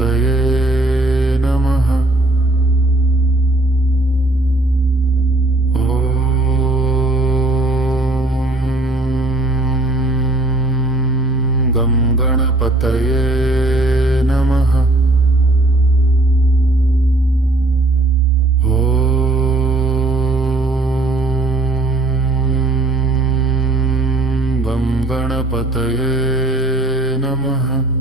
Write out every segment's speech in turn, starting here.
तये नमः। ॐ गणपतये नमः। गणपतये नमः।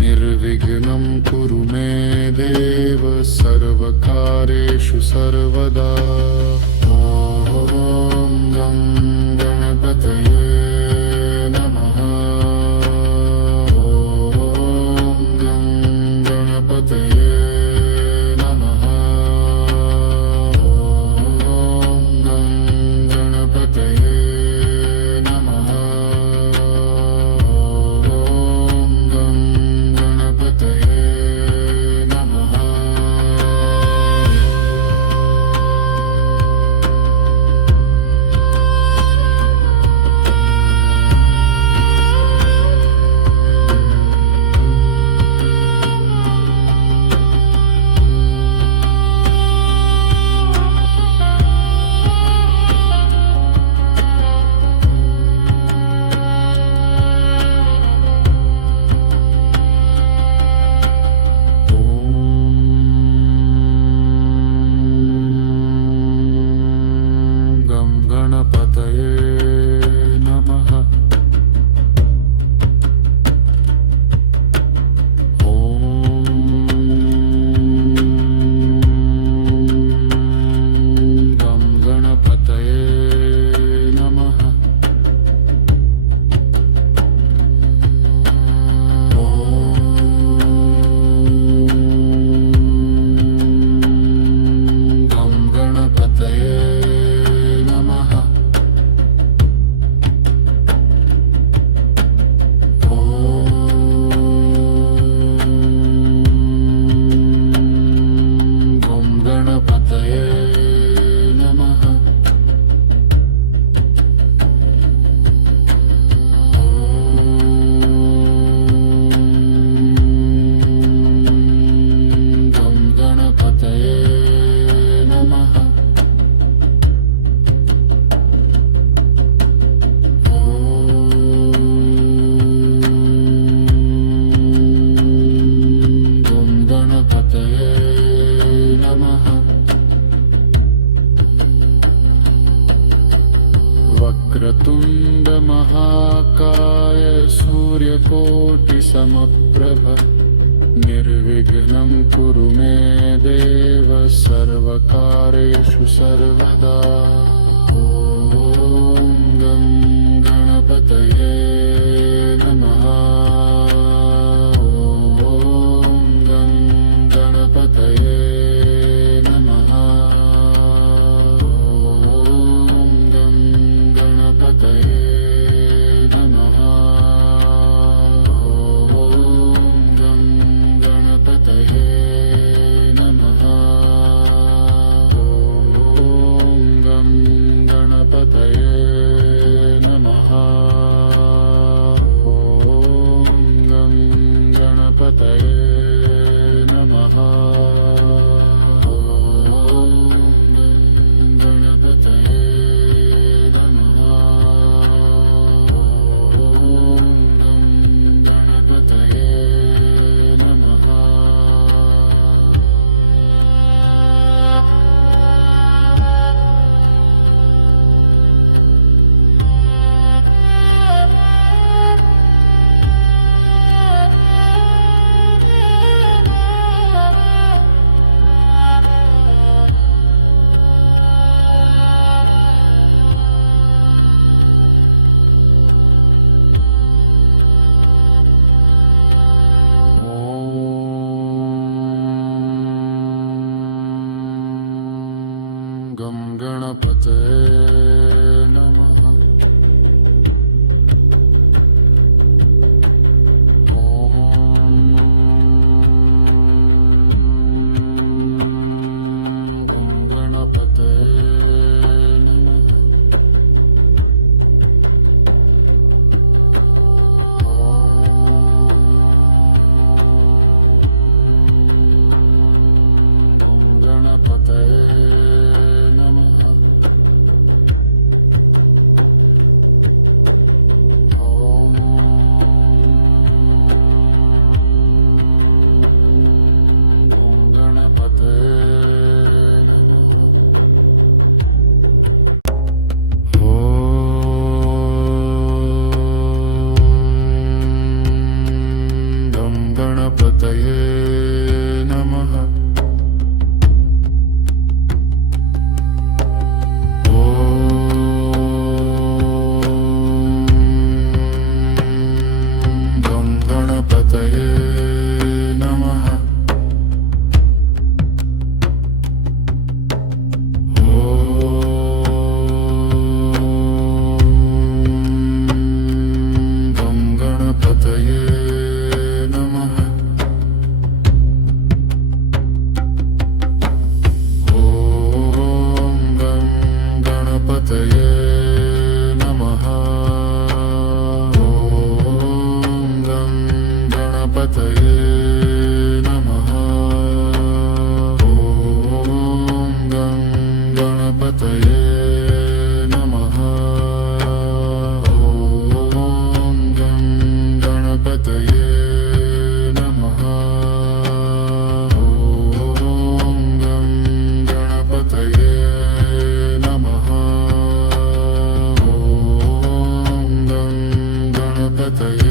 निर्विघ्नं कुरु मे देव सर्वकारेषु सर्वदा। सर्वकारेषु सर्वदा। ॐ गं गणपतये। ಗಣಪತೆ ನಮಃ это я.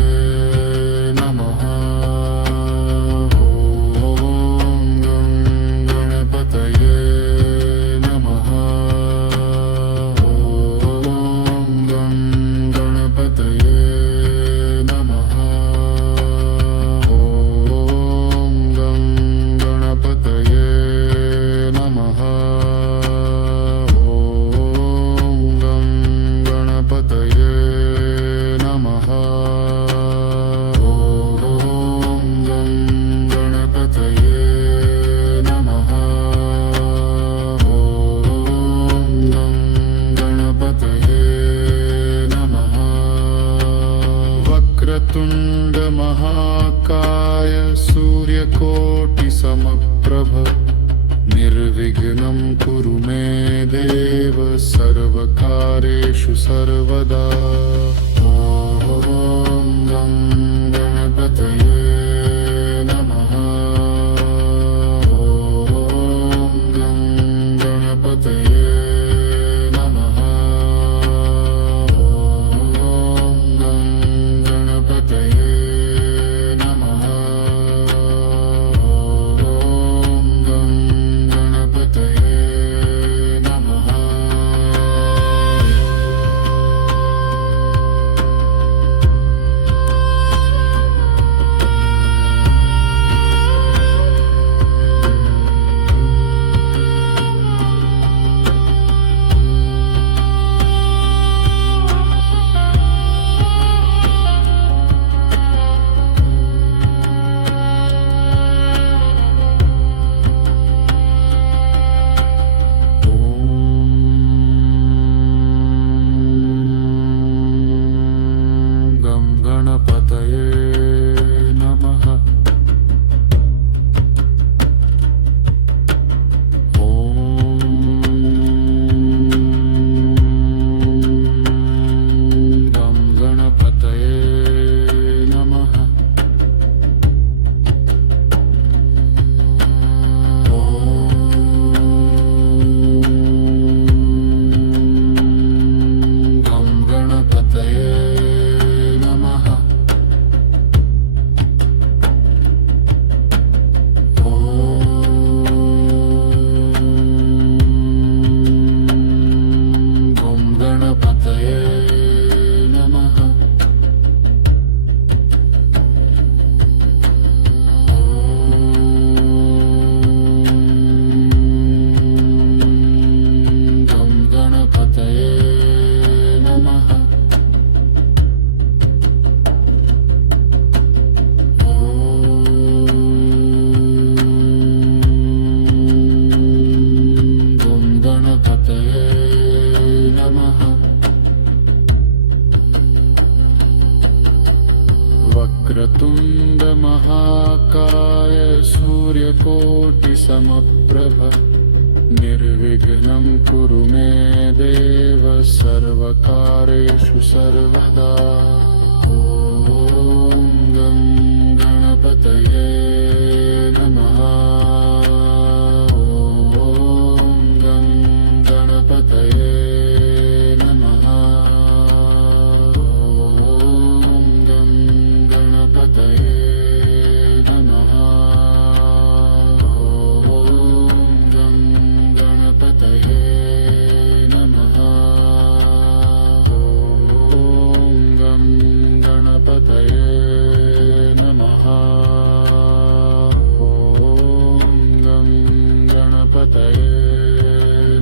पतये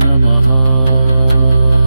नमः।